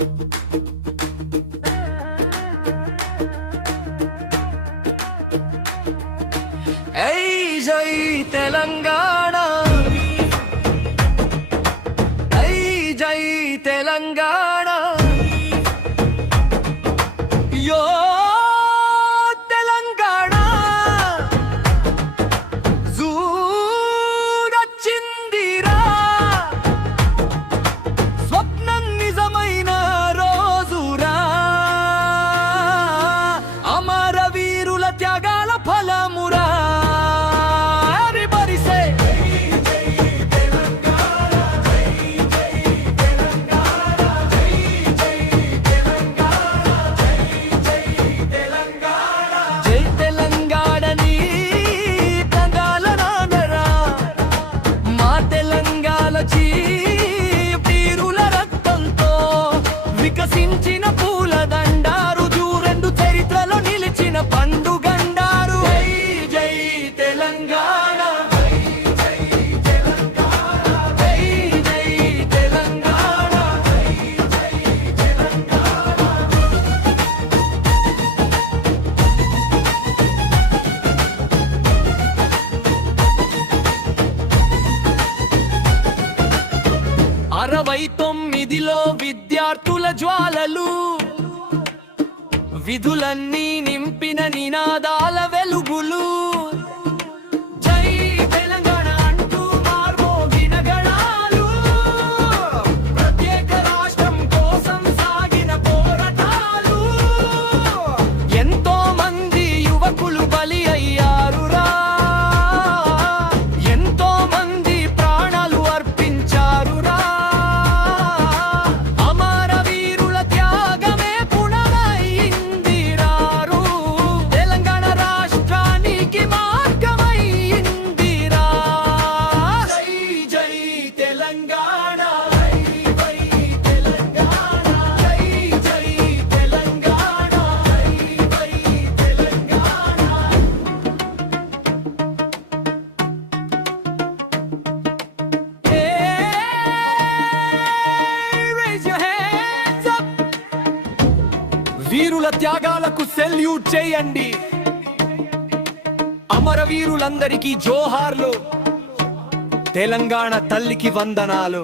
ऐ जय तेलंगाना, ऐ जय तेलंगाना, यो तेलंगाना జూరొచ్చిందిరా, స్వప్నం నిజమైన రోజురా, అమరవీరుల త్యాగాల ఫలమురా. వికసించిన పూల దండారు, జూరెండు చరిత్రలో నిలిచిన పండుగండారు. జై జై తెలంగాణ, జై తెలంగాణ, జై జై తెలంగాణ, జై తెలంగాణ. అరవై తొమ్మిదిలో విద్యార్థుల జ్వాలలు, విధులన్నీ నింపిన నినాదాల వెలుగులు. జై తెలంగాణ అంటూ మార్మోగిన గళాలు, ప్రత్యేక రాష్ట్రం కోసం సాగిన పోరాటాలు. ఎంతో మంది యువకులు బలి అయ్యారురా, ఎంతో మంది ప్రాణాలు అర్పించారురా. వీరుల త్యాగాలకు సెల్యూట్ చేయండి, అమరవీరులందరికీ జోహార్లు, తెలంగాణ తల్లికి వందనాలు.